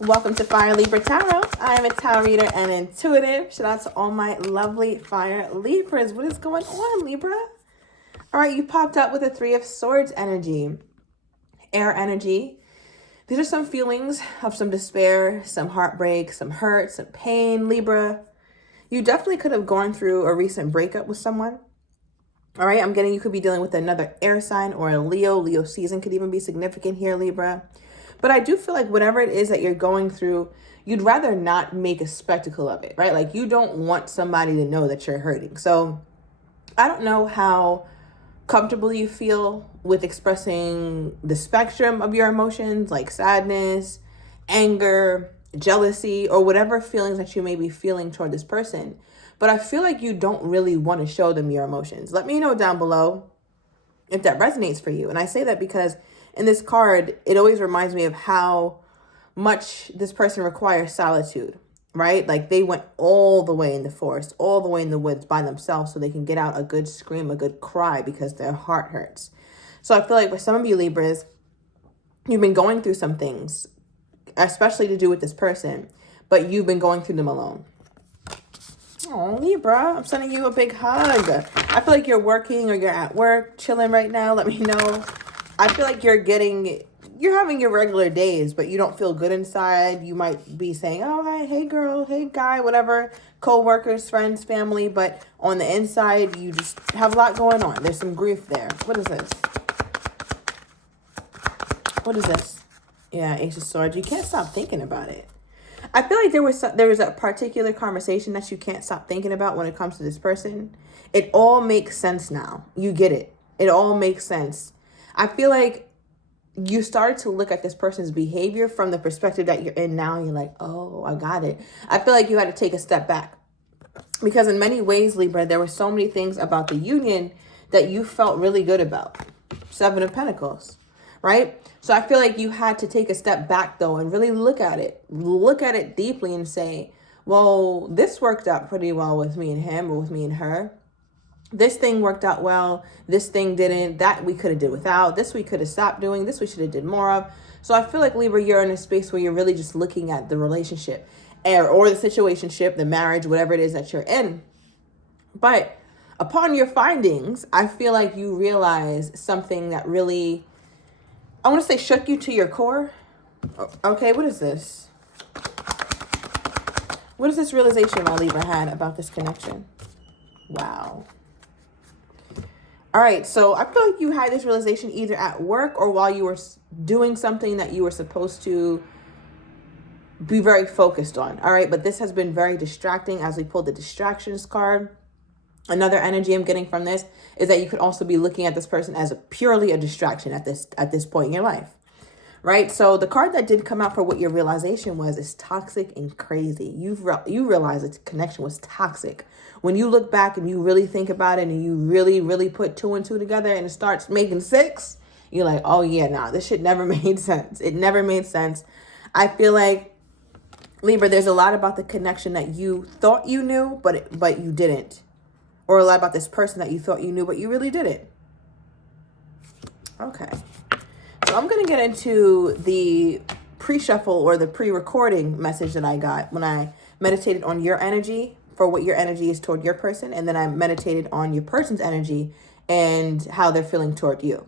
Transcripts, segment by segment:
Welcome to Fire Libra Tarot. I am a tarot reader and intuitive. Shout out to all my lovely Fire Libras. What is going on, Libra? All right, you popped up with a Three of Swords energy, air energy. These are some feelings of some despair, some heartbreak, some hurt, some pain, Libra. You definitely could have gone through a recent breakup with someone. All right, I'm getting you could be dealing with another air sign or a Leo. Leo season could even be significant here, Libra. But I do feel like whatever it is that you're going through, you'd rather not make a spectacle of it, right? Like you don't want somebody to know that you're hurting. So I don't know how comfortable you feel with expressing the spectrum of your emotions, like sadness, anger, jealousy, or whatever feelings that you may be feeling toward this person. But I feel like you don't really want to show them your emotions. Let me know down below if that resonates for you. And I say that because in this card, it always reminds me of how much this person requires solitude, right? Like they went all the way in the forest, all the way in the woods by themselves so they can get out a good scream, a good cry because their heart hurts. So I feel like with some of you Libras, you've been going through some things, especially to do with this person, but you've been going through them alone. Oh, Libra, I'm sending you a big hug. I feel like you're working or you're at work, chilling right now. Let me know. I feel like you're having your regular days, but you don't feel good inside. You might be saying, oh, hi, hey girl, hey guy, whatever, co-workers, friends, family. But on the inside, you just have a lot going on. There's some grief there. What is this? What is this? Yeah, Ace of Swords. You can't stop thinking about it. I feel like there was a particular conversation that you can't stop thinking about when it comes to this person. It all makes sense now. You get it. It all makes sense. I feel like you started to look at this person's behavior from the perspective that you're in now. And you're like, oh, I got it. I feel like you had to take a step back. Because in many ways, Libra, there were so many things about the union that you felt really good about. Seven of Pentacles, right? So I feel like you had to take a step back, though, and really look at it. Look at it deeply and say, well, this worked out pretty well with me and him or with me and her. This thing worked out well. This thing didn't. That we could have did without. This we could have stopped doing. This we should have did more of. So I feel like, Libra, you're in a space where you're really just looking at the relationship or the situationship, the marriage, whatever it is that you're in. But upon your findings, I feel like you realize something that really, I want to say, shook you to your core. Okay, what is this? What is this realization my Libra had about this connection? Wow. All right, so I feel like you had this realization either at work or while you were doing something that you were supposed to be very focused on. All right, but this has been very distracting as we pulled the distractions card. Another energy I'm getting from this is that you could also be looking at this person as purely a distraction at this point in your life, right? So the card that did come out for what your realization was is toxic and crazy. You realize that the connection was toxic. When you look back and you really think about it and you really, really put two and two together and it starts making six, you're like, oh yeah, nah, this shit never made sense. It never made sense. I feel like, Libra, there's a lot about the connection that you thought you knew, but you didn't. Or a lot about this person that you thought you knew, but you really didn't. Okay. So I'm going to get into the pre-shuffle or the pre-recording message that I got when I meditated on your energy for what your energy is toward your person. And then I meditated on your person's energy and how they're feeling toward you.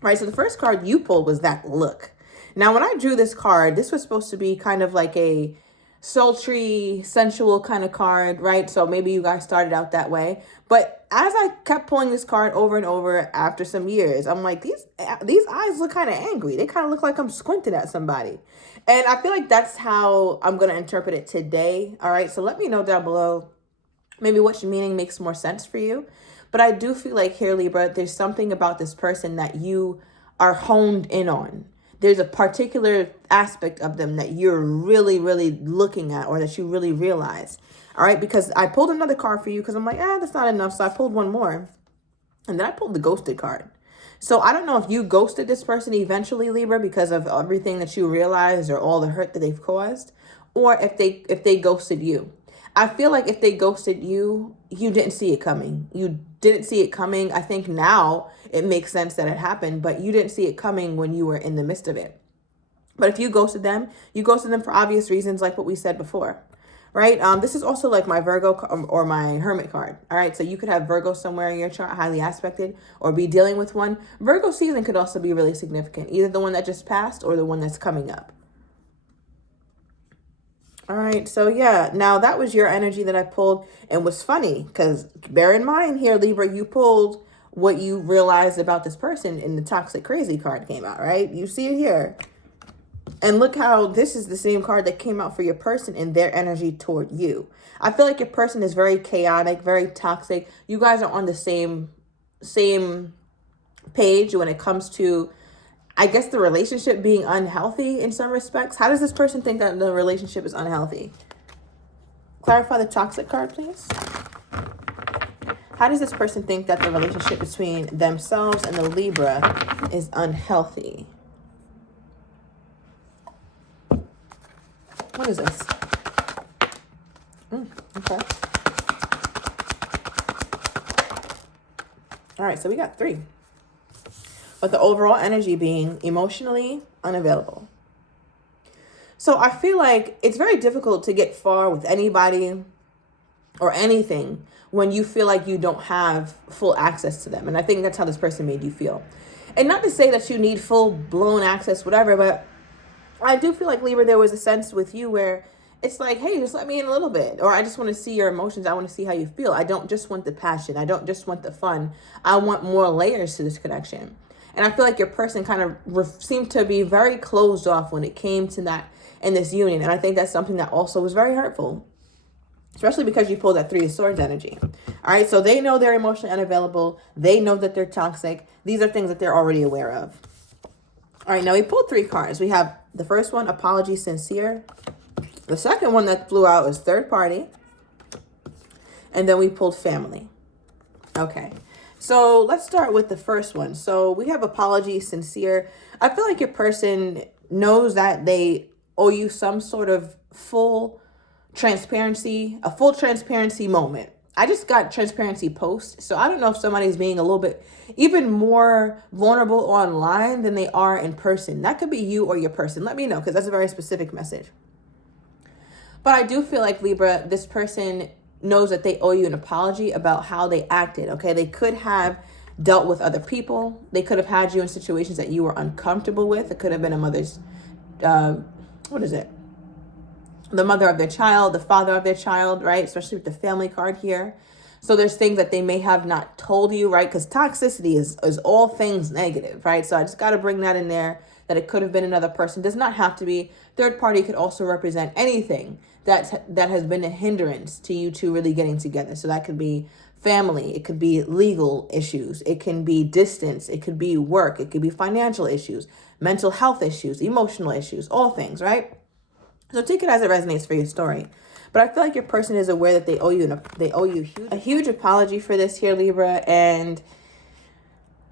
Right. So the first card you pulled was that look. Now, when I drew this card, this was supposed to be kind of like a sultry, sensual kind of card, right? So maybe you guys started out that way. But as I kept pulling this card over and over after some years, I'm like, these eyes look kind of angry. They kind of look like I'm squinting at somebody. And I feel like that's how I'm going to interpret it today. All right. So let me know down below maybe which meaning makes more sense for you. But I do feel like here, Libra, there's something about this person that you are honed in on. There's a particular aspect of them that you're really, really looking at or that you really realize. All right, because I pulled another card for you because I'm like, that's not enough. So I pulled one more. And then I pulled the ghosted card. So I don't know if you ghosted this person eventually, Libra, because of everything that you realized or all the hurt that they've caused, or if they ghosted you. I feel like if they ghosted you, you didn't see it coming. You didn't see it coming. I think now it makes sense that it happened, but you didn't see it coming when you were in the midst of it. But if you ghosted them for obvious reasons, like what we said before, right? This is also like my Virgo or my Hermit card. All right. So you could have Virgo somewhere in your chart, highly aspected, or be dealing with one. Virgo season could also be really significant, either the one that just passed or the one that's coming up. All right. So yeah, now that was your energy that I pulled, and was funny because bear in mind here, Libra, you pulled what you realized about this person in the toxic crazy card came out, right? You see it here. And look how this is the same card that came out for your person and their energy toward you. I feel like your person is very chaotic, very toxic. You guys are on the same page when it comes to, I guess, the relationship being unhealthy in some respects. How does this person think that the relationship is unhealthy? Clarify the toxic card, please. How does this person think that the relationship between themselves and the Libra is unhealthy? What is this? Okay. All right, so we got 3. But the overall energy being emotionally unavailable. So I feel like it's very difficult to get far with anybody or anything when you feel like you don't have full access to them. And I think that's how this person made you feel. And not to say that you need full-blown access, whatever, but I do feel like, Libra, there was a sense with you where it's like, hey, just let me in a little bit. Or I just want to see your emotions. I want to see how you feel. I don't just want the passion. I don't just want the fun. I want more layers to this connection. And I feel like your person kind of seemed to be very closed off when it came to that in this union. And I think that's something that also was very hurtful, especially because you pulled that 3 of Swords energy. All right, so they know they're emotionally unavailable. They know that they're toxic. These are things that they're already aware of. All right, now we pulled 3 cards. We have the first one, apology, sincere. The second one that flew out is third party. And then we pulled family. Okay, so let's start with the first one. So we have apology, sincere. I feel like your person knows that they owe you some sort of full transparency, a full transparency moment. I just got transparency post. So I don't know if somebody's being a little bit even more vulnerable online than they are in person. That could be you or your person. Let me know, because that's a very specific message. But I do feel like, Libra, this person knows that they owe you an apology about how they acted. Okay, they could have dealt with other people. They could have had you in situations that you were uncomfortable with. It could have been a mother's, what is it? The mother of their child, the father of their child, right? Especially with the family card here. So there's things that they may have not told you, right? Because toxicity is all things negative, right? So I just got to bring that in there, that it could have been another person. Does not have to be. Third party could also represent anything that has been a hindrance to you two really getting together. So that could be family. It could be legal issues. It can be distance. It could be work. It could be financial issues, mental health issues, emotional issues, all things, right? So take it as it resonates for your story. But I feel like your person is aware that they owe you a huge apology for this here, Libra. And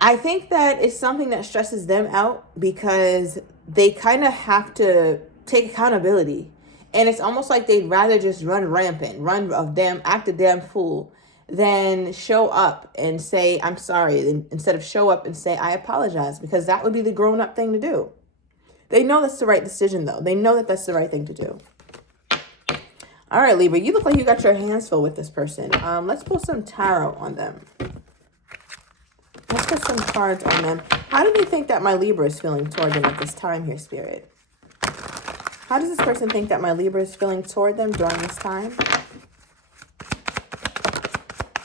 I think that it's something that stresses them out because they kind of have to take accountability. And it's almost like they'd rather just run rampant, act a damn fool, than show up and say, I'm sorry, instead of show up and say, I apologize, because that would be the grown-up thing to do. They know that's the right decision, though. They know that that's the right thing to do. All right, Libra, you look like you got your hands full with this person. Let's pull some tarot on them. Let's put some cards on them. How do you think that my Libra is feeling toward them at this time here, Spirit? How does this person think that my Libra is feeling toward them during this time?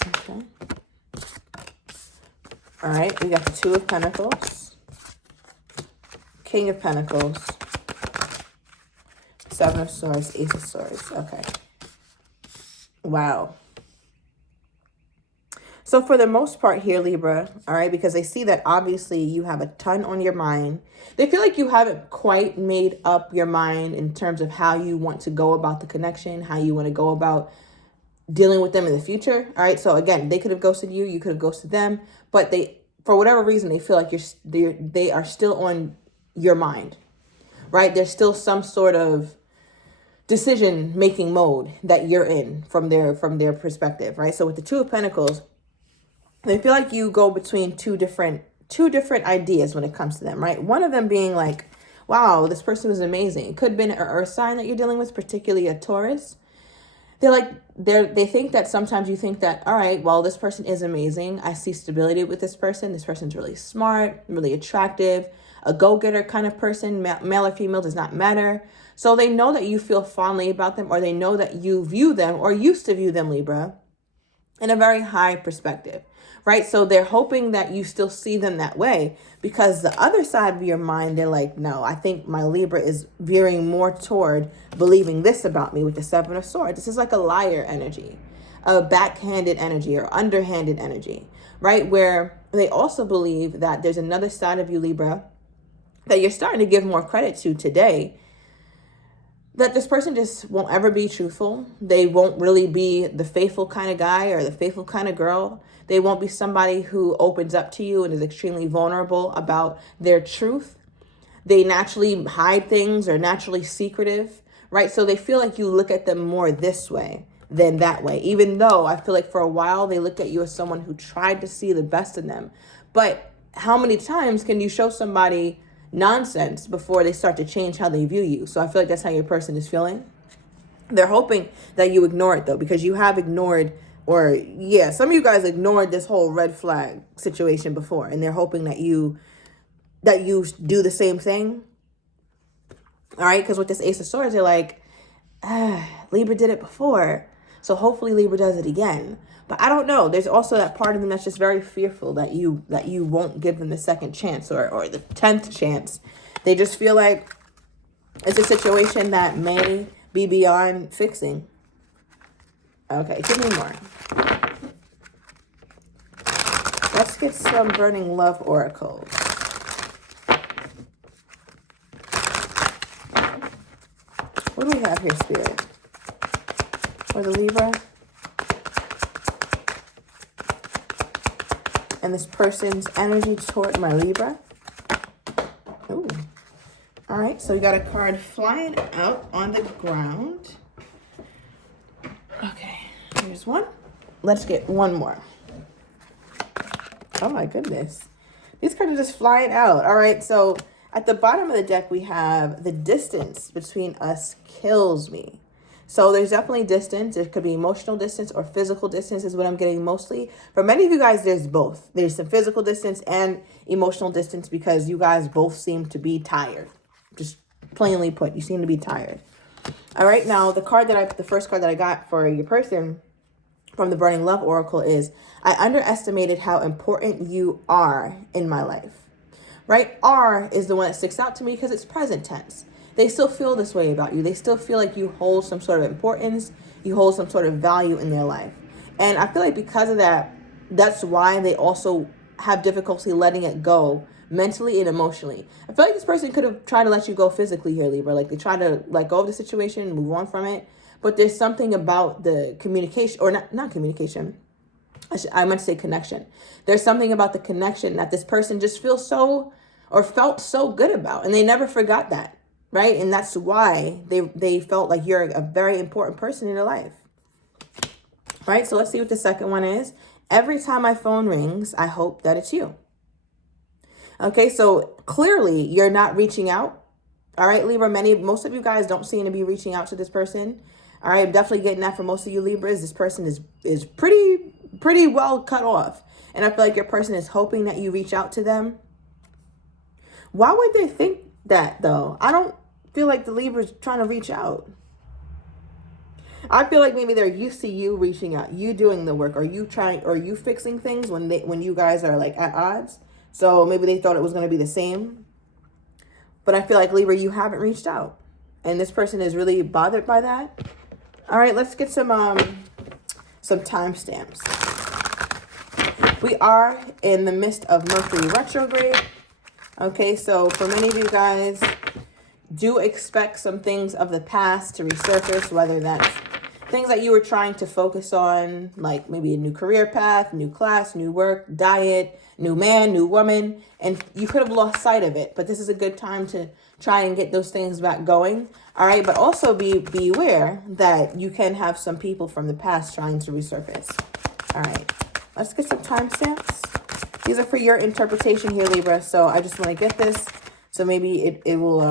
Okay. All right, we got the 2 of Pentacles, King of Pentacles, 7 of Swords, Ace of Swords. Okay. Wow. So for the most part here, Libra, all right, because I see that obviously you have a ton on your mind. They feel like you haven't quite made up your mind in terms of how you want to go about the connection, how you want to go about dealing with them in the future. All right. So again, they could have ghosted you. You could have ghosted them. But for whatever reason, they feel like they are still on your mind, right? There's still some sort of decision-making mode that you're in from their perspective, right? So with the 2 of Pentacles, they feel like you go between two different ideas when it comes to them, right? One of them being like, wow, this person was amazing. It could have been an earth sign that you're dealing with, particularly a Taurus. They think that sometimes you think that, all right, well, this person is amazing. I see stability with this person. This person's really smart, really attractive, a go-getter kind of person, male or female does not matter. So they know that you feel fondly about them, or they know that you view them or used to view them, Libra, in a very high perspective, right? So they're hoping that you still see them that way, because the other side of your mind, they're like, no, I think my Libra is veering more toward believing this about me with the Seven of Swords. This is like a liar energy, a backhanded energy or underhanded energy, right? Where they also believe that there's another side of you, Libra, that you're starting to give more credit to today, that this person just won't ever be truthful. They won't really be the faithful kind of guy or the faithful kind of girl. They won't be somebody who opens up to you and is extremely vulnerable about their truth. They naturally hide things or naturally secretive, right? So they feel like you look at them more this way than that way, even though I feel like for a while they looked at you as someone who tried to see the best in them. But how many times can you show somebody nonsense before they start to change how they view you? So I feel like that's how your person is feeling. They're hoping that you ignore it, though, because you have ignored, or yeah, some of you guys ignored this whole red flag situation before, and they're hoping that you do the same thing. All right, because with this Ace of Swords, they're like, Libra did it before, so hopefully Libra does it again. But I don't know. There's also that part of them that's just very fearful that you won't give them the second chance or the 10th chance. They just feel like it's a situation that may be beyond fixing. Okay, give me more. Let's get some Burning Love oracles. What do we have here, Spirit? For the Libra? And this person's energy toward my Libra. Ooh. All right, so we got a card flying out on the ground. Okay, here's one. Let's get one more. Oh my goodness. These cards are just flying out. All right, so at the bottom of the deck, we have the distance between us kills me. So there's definitely distance. There could be emotional distance or physical distance is what I'm getting mostly. For many of you guys, there's both. There's some physical distance and emotional distance because you guys both seem to be tired. Just plainly put, you seem to be tired. All right, now the first card that I got for your person from the Burning Love Oracle is, I underestimated how important you are in my life. Right? R is the one that sticks out to me because it's present tense. They still feel this way about you. They still feel like you hold some sort of importance. You hold some sort of value in their life. And I feel like because of that, that's why they also have difficulty letting it go mentally and emotionally. I feel like this person could have tried to let you go physically here, Libra. Like they try to let go of the situation and move on from it. But there's something about the communication, or not communication. I meant to say connection. There's something about the connection that this person just feels so, or felt so good about. And they never forgot that. Right? And that's why they felt like you're a very important person in their life. Right? So let's see what the second one is. Every time my phone rings, I hope that it's you. Okay, so clearly you're not reaching out. All right, Libra, most of you guys don't seem to be reaching out to this person. All right, I'm definitely getting that for most of you Libras. This person is pretty well cut off. And I feel like your person is hoping that you reach out to them. Why would they think that though? I don't feel like the Libra's trying to reach out. I feel like maybe they're used to you reaching out, you doing the work, or you fixing things when you guys are like at odds. So maybe they thought it was going to be the same. But I feel like Libra, you haven't reached out, and this person is really bothered by that. All right, let's get some timestamps. We are in the midst of Mercury retrograde. Okay, so for many of you guys, do expect some things of the past to resurface, whether that's things that you were trying to focus on, like maybe a new career path, new class, new work, diet, new man, new woman, and you could have lost sight of it. But this is a good time to try and get those things back going. All right, but also be aware that you can have some people from the past trying to resurface. All right, let's get some timestamps. These are for your interpretation here, Libra. So I just want to get this So maybe it will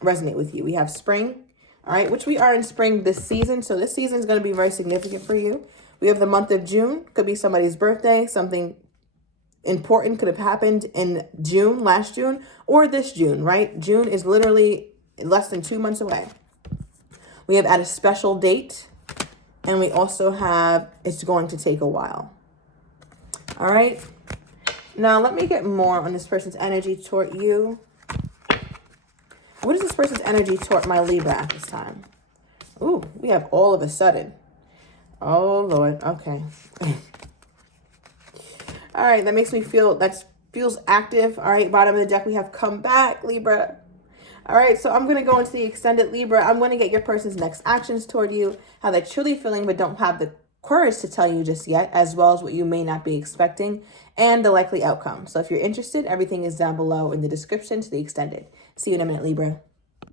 resonate with you. We have spring, all right, which we are in spring this season. So this season is going to be very significant for you. We have the month of June. Could be somebody's birthday. Something important could have happened in June, last June, or this June, right? June is literally less than 2 months away. We have at a special date, and we also have it's going to take a while. All right. Now, let me get more on this person's energy toward you. What is this person's energy toward my Libra at this time? Ooh, we have all of a sudden. Oh, Lord. Okay. All right, that makes me feel, that feels active. All right, bottom of the deck, we have come back, Libra. All right, so I'm going to go into the extended Libra. I'm going to get your person's next actions toward you, how they're truly feeling but don't have the courage to tell you just yet, as well as what you may not be expecting, and the likely outcome. So if you're interested, everything is down below in the description to the extended. See you in a minute, Libra.